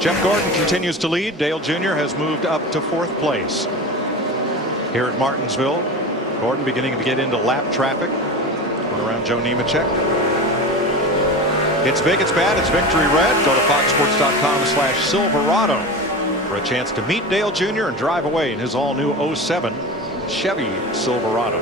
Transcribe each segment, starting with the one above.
Jeff Gordon continues to lead. Dale Jr. has moved up to 4th place. Here at Martinsville, Gordon beginning to get into lap traffic. Going around Joe Nemechek. It's big, it's bad, it's victory red. Go to foxsports.com/Silverado for a chance to meet Dale Jr. and drive away in his all-new 07 Chevy Silverado.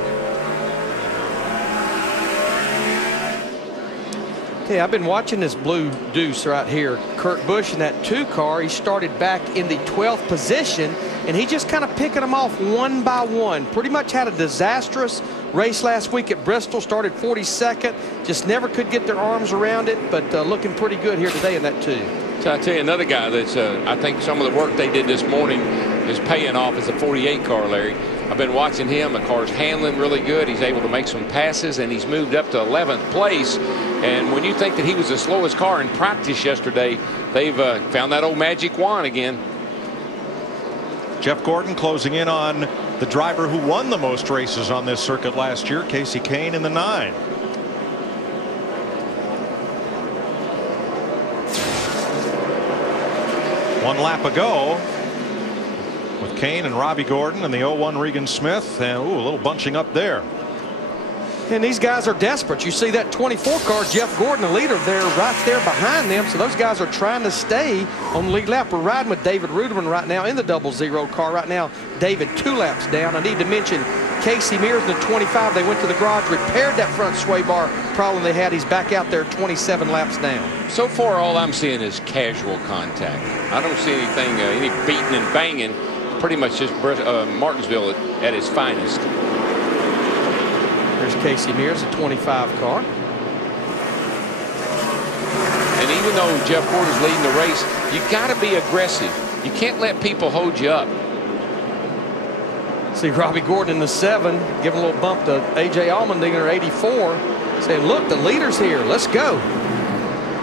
Okay, I've been watching this blue deuce right here. Kurt Busch in that 2 car. He started back in the 12th position, and he just kind of picking them off one by one. Pretty much had a disastrous race last week at Bristol. Started 42nd. Just never could get their arms around it, but looking pretty good here today in that 2. So I tell you another guy that's I think some of the work they did this morning is paying off is a 48 car, Larry. I've been watching him. The car's handling really good. He's able to make some passes, and he's moved up to 11th place. And when you think that he was the slowest car in practice yesterday, they've found that old magic wand again. Jeff Gordon closing in on the driver who won the most races on this circuit last year, Casey Kane, in the 9. One lap ago with Kane and Robbie Gordon and the 01 Regan Smith, and ooh, a little bunching up there. And these guys are desperate. You see that 24 car, Jeff Gordon, the leader, there right there behind them. So those guys are trying to stay on the lead lap. We're riding with David Ruderman right now in the 00 car. Right now, David 2 laps down. I need to mention Casey Mears in the 25. They went to the garage, repaired that front sway bar problem they had. He's back out there 27 laps down. So far, all I'm seeing is casual contact. I don't see anything, any beating and banging. Pretty much just Martinsville at its finest. There's Casey Mears, a 25 car. And even though Jeff Gordon's leading the race, you got to be aggressive. You can't let people hold you up. See Robbie Gordon in the 7, giving a little bump to A.J. Allmendinger, 84, saying, look, the leader's here. Let's go.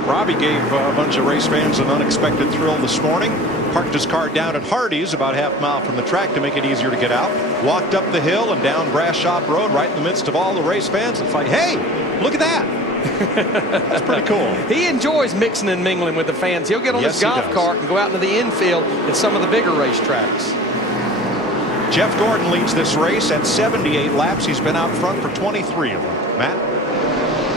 Robbie gave a bunch of race fans an unexpected thrill this morning. Parked his car down at Hardee's about half a mile from the track to make it easier to get out. Walked up the hill and down Brass Shop Road right in the midst of all the race fans. It's like, hey, look at that. That's pretty cool. He enjoys mixing and mingling with the fans. He'll get on his golf cart and go out into the infield at some of the bigger racetracks. Jeff Gordon leads this race at 78 laps. He's been out front for 23 of them. Matt?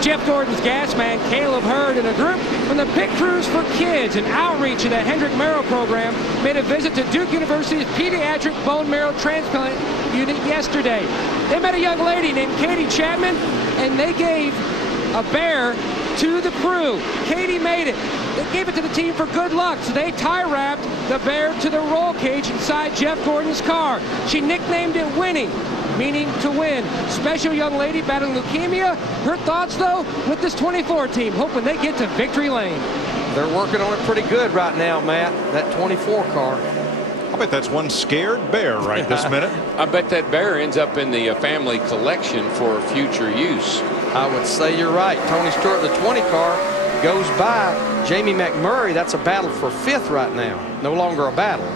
Jeff Gordon's gas man, Caleb Hurd, and a group from the Big Cruise for Kids and outreach of the Hendrick Marrow program made a visit to Duke University's pediatric bone marrow transplant unit yesterday. They met a young lady named Katie Chapman, and they gave a bear to the crew. Katie made it. They gave it to the team for good luck, so they tie wrapped the bear to the roll cage inside Jeff Gordon's car. She nicknamed it Winnie, meaning to win. Special young lady battling leukemia. Her thoughts, though, with this 24 team, hoping they get to victory lane. They're working on it pretty good right now, Matt, that 24 car. I bet that's one scared bear right this minute. I bet that bear ends up in the family collection for future use. I would say you're right. Tony Stewart, the 20 car, goes by Jamie McMurray. That's a battle for 5th right now. No longer a battle.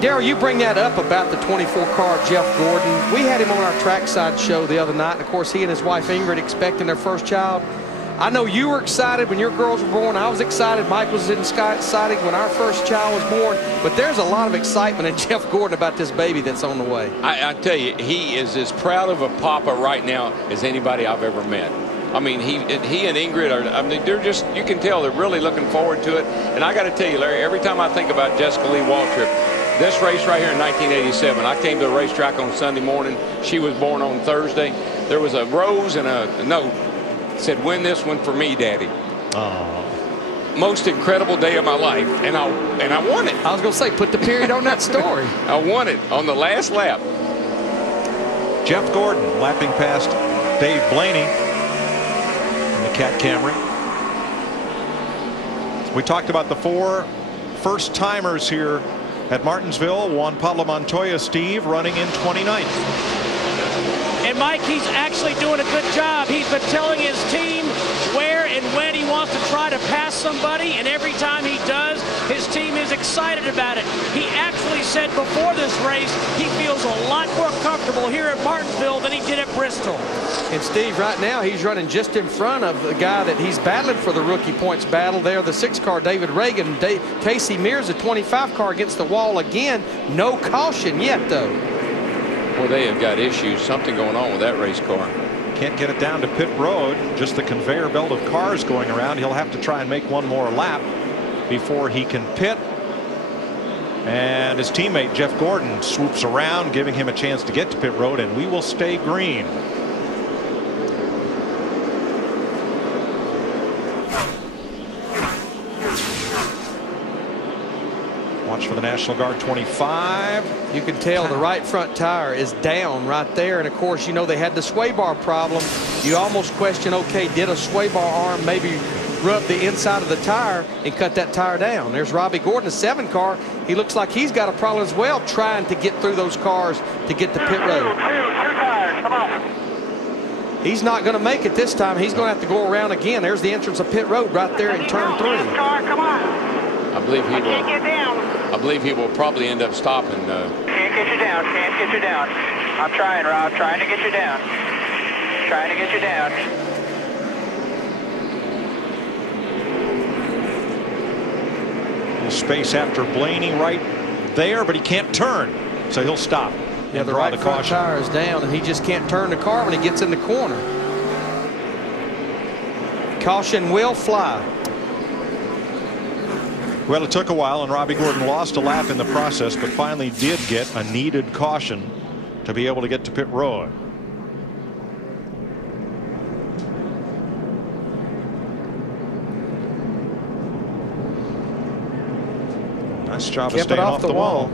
Darrell, you bring that up about the 24 car, Jeff Gordon. We had him on our trackside show the other night. And of course, he and his wife Ingrid expecting their first child. I know you were excited when your girls were born. I was excited. Mike was excited when our first child was born. But there's a lot of excitement in Jeff Gordon about this baby that's on the way. I tell you, he is as proud of a papa right now as anybody I've ever met. I mean, he and Ingrid are, I mean, they're just, you can tell they're really looking forward to it. And I got to tell you, Larry, every time I think about Jessica Lee Waltrip, this race right here in 1987, I came to the racetrack on Sunday morning. She was born on Thursday. There was a rose and a note that said, "Win this one for me, Daddy." Oh. Most incredible day of my life, and I won it. I was going to say, put the period on that story. I won it on the last lap. Jeff Gordon lapping past Dave Blaney in the Cat Camry. We talked about the 4 first-timers here at Martinsville. Juan Pablo Montoya, Steve, running in 29th. And Mike, he's actually doing a good job. He's been telling his team where and when he wants wants to try to pass somebody, and every time he does, his team is excited about it. He actually said before this race he feels a lot more comfortable here at Martinsville than he did at Bristol. And Steve, right now he's running just in front of the guy that he's battling for the rookie points battle there, the 6 car, David Reagan. Casey Mears, the 25 car, against the wall again. No caution yet, though. Well, they have got issues. Something going on with that race car. Can't get it down to pit road. Just the conveyor belt of cars going around. He'll have to try and make one more lap before he can pit. And his teammate Jeff Gordon swoops around, giving him a chance to get to pit road, and we will stay green. Watch for the National Guard 25. You can tell the right front tire is down right there. And of course, you know, they had the sway bar problem. You almost question, okay, did a sway bar arm maybe rub the inside of the tire and cut that tire down? There's Robbie Gordon, a 7 car. He looks like he's got a problem as well, trying to get through those cars to get to pit road. Two tires, come on. He's not going to make it this time. He's going to have to go around again. There's the entrance of pit road right there in turn 3. Car, come on. I believe he will. Can't get down. I believe he will probably end up stopping. Can't get you down. Can't get you down. I'm trying, Rob. Trying to get you down. Trying to get you down. Little space after Blaney right there, but he can't turn, so he'll stop. Yeah, the right front tire is down, and he just can't turn the car when he gets in the corner. Caution will fly. Well, it took a while, and Robbie Gordon lost a lap in the process, but finally did get a needed caution to be able to get to pit road. Nice job of staying off the wall.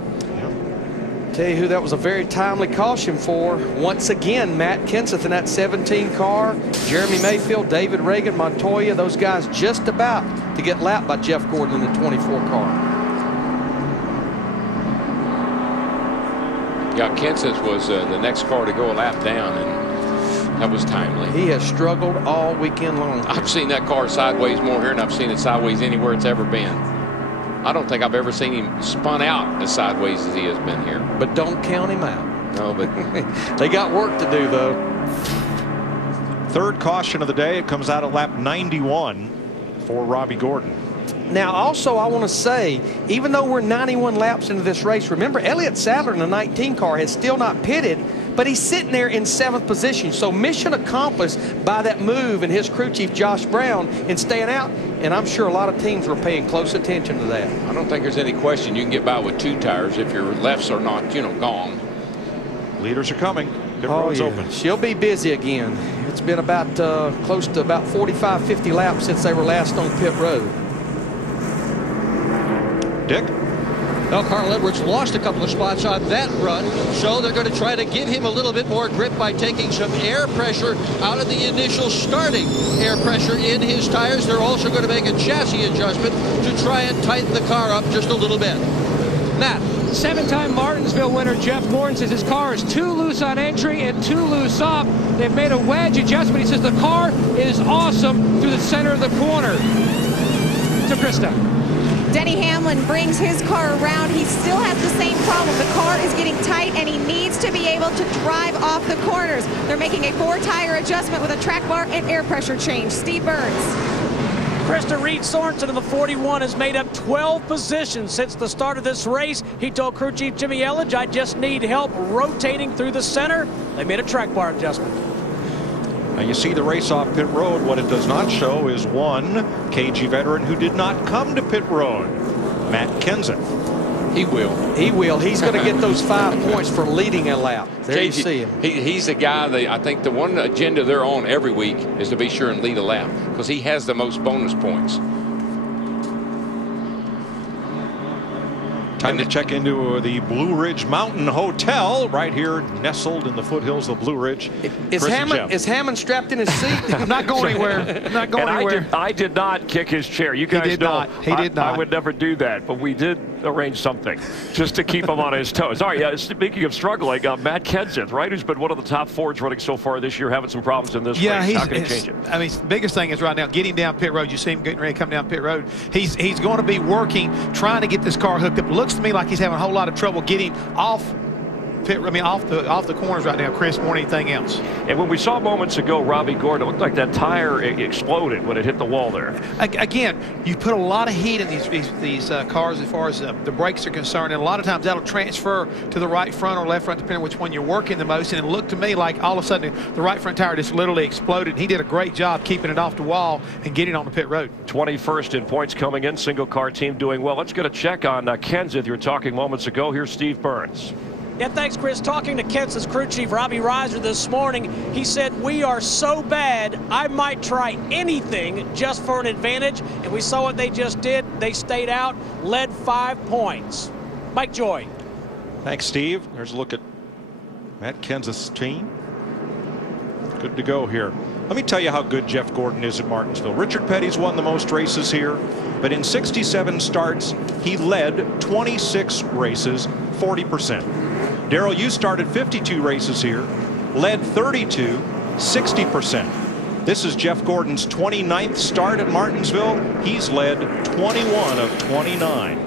Tell you who that was a very timely caution for. Once again, Matt Kenseth in that 17 car. Jeremy Mayfield, David Reagan, Montoya, those guys just about to get lapped by Jeff Gordon in the 24 car. Yeah, Kenseth was the next car to go a lap down, and that was timely. He has struggled all weekend long. I've seen that car sideways more here than I've seen it sideways anywhere it's ever been. I don't think I've ever seen him spun out as sideways as he has been here. But don't count him out. No, but they got work to do, though. Third caution of the day. It comes out at lap 91 for Robbie Gordon. Now, also, I want to say, even though we're 91 laps into this race, remember, Elliott Sadler in the 19 car has still not pitted, but he's sitting there in 7th position. So mission accomplished by that move and his crew chief, Josh Brown, in staying out. And I'm sure a lot of teams were paying close attention to that. I don't think there's any question you can get by with 2 tires if your lefts are not, you know, gone. Leaders are coming. Pit road's open. She'll be busy again. It's been about close to about 45, 50 laps since they were last on pit road. Dick? Well, Carl Edwards lost a couple of spots on that run, so they're going to try to give him a little bit more grip by taking some air pressure out of the initial starting air pressure in his tires. They're also going to make a chassis adjustment to try and tighten the car up just a little bit. Matt. 7-time Martinsville winner Jeff Gordon says his car is too loose on entry and too loose off. They've made a wedge adjustment. He says the car is awesome through the center of the corner. To Krista. Denny Hamlin brings his car around. He still has the same problem. The car is getting tight, and he needs to be able to drive off the corners. They're making a 4-tire adjustment with a track bar and air pressure change. Steve Burns. Krista Reed Sorensen of the 41 has made up 12 positions since the start of this race. He told crew chief Jimmy Elledge, I just need help rotating through the center. They made a track bar adjustment. Now you see the race off pit road. What it does not show is one KG veteran who did not come to pit road, Matt Kenseth. He will. He will. He's going to get those 5 points for leading a lap. There you see him. He's the guy that I think the one agenda they're on every week is to be sure and lead a lap because he has the most bonus points. Time to check into the Blue Ridge Mountain Hotel right here, nestled in the foothills of Blue Ridge. Is Hammond strapped in his seat? Not going anywhere. Not going anywhere. I did not kick his chair. You guys know he did not. I would never do that, but we did arrange something just to keep him on his toes. All right, speaking of struggling, Matt Kenseth, right, who's been one of the top Fords running so far this year, having some problems in this race. How can he change it? I mean, the biggest thing is right now getting down pit road. You see him getting ready to come down pit road. He's going to be working, trying to get this car hooked up. It looks to me like he's having a whole lot of trouble getting off off the corners right now, Chris, more than anything else. And when we saw moments ago Robbie Gordon, it looked like that tire exploded when it hit the wall there. Again, you put a lot of heat in these cars as far as the brakes are concerned, and a lot of times that'll transfer to the right front or left front, depending on which one you're working the most. And it looked to me like all of a sudden the right front tire just literally exploded. He did a great job keeping it off the wall and getting on the pit road. 21st in points coming in, single car team doing well. Let's get a check on Kenseth. You were talking moments ago. Here's Steve Burns. Yeah, thanks, Chris. Talking to Kenseth's crew chief, Robbie Reiser, this morning, he said, "We are so bad, I might try anything just for an advantage." And we saw what they just did. They stayed out, led 5 points. Mike Joy. Thanks, Steve. There's a look at Matt Kenseth's team. Good to go here. Let me tell you how good Jeff Gordon is at Martinsville. Richard Petty's won the most races here, but in 67 starts, he led 26 races, 40%. Darrell, you started 52 races here, led 32, 60%. This is Jeff Gordon's 29th start at Martinsville. He's led 21 of 29.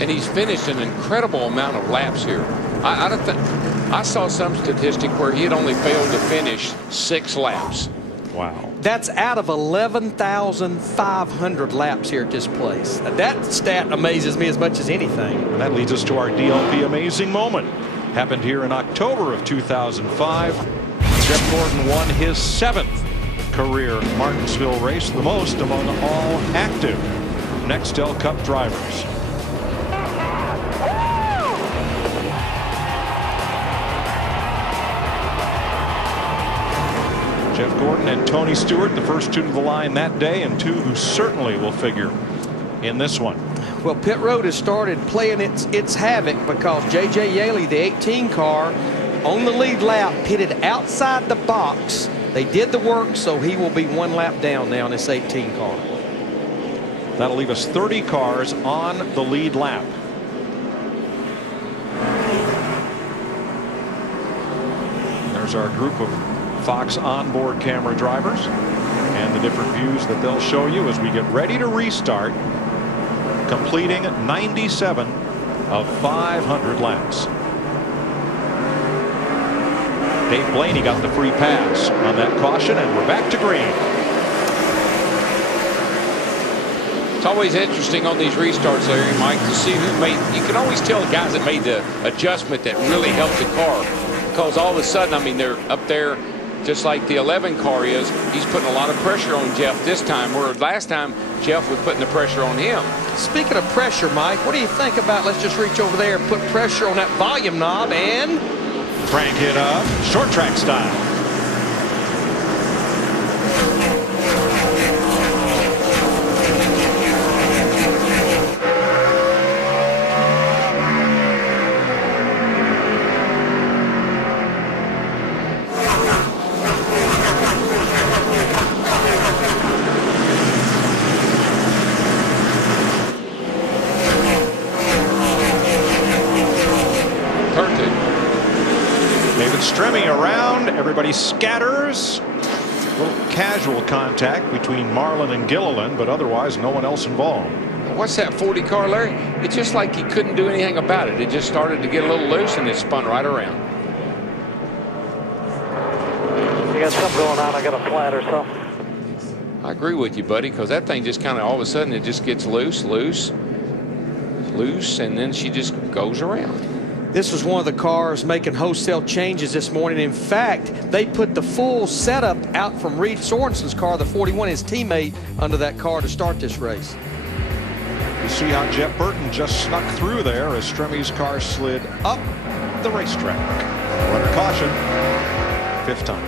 And he's finished an incredible amount of laps here. I saw some statistic where he had only failed to finish 6 laps. Wow. That's out of 11,500 laps here at this place. That stat amazes me as much as anything. And that leads us to our DLP amazing moment. Happened here in October of 2005. Jeff Gordon won his 7th career Martinsville race, the most among all active Nextel Cup drivers. Jeff Gordon and Tony Stewart, the first 2 to the line that day, and 2 who certainly will figure in this one. Well, pit road has started playing its havoc because J.J. Yaley, the 18 car, on the lead lap, pitted outside the box. They did the work, so he will be 1 lap down now in this 18 car. That'll leave us 30 cars on the lead lap. There's our group of Fox onboard camera drivers and the different views that they'll show you as we get ready to restart, completing 97 of 500 laps. Dave Blaney got the free pass on that caution, and we're back to green. It's always interesting on these restarts, Larry, Mike, to see who made. You can always tell the guys that made the adjustment that really helped the car, because all of a sudden, I mean, they're up there. Just like the 11 car is, he's putting a lot of pressure on Jeff this time, where last time Jeff was putting the pressure on him. Speaking of pressure, Mike, what do you think about, let's just reach over there and put pressure on that volume knob and crank it up, short track style. Around, everybody scatters. A little casual contact between Marlin and Gilliland, but otherwise no one else involved. What's that 40 car, Larry? It's just like he couldn't do anything about it. It just started to get a little loose and it spun right around. You got something going on. I got a flat or something. I agree with you, buddy, because that thing just kind of all of a sudden it just gets loose, and then she just goes around. This was one of the cars making wholesale changes this morning. In fact, they put the full setup out from Reed Sorensen's car, the 41, his teammate, under that car to start this race. You see how Jeff Burton just snuck through there as Stremmy's car slid up the racetrack. Runner caution, 5th time.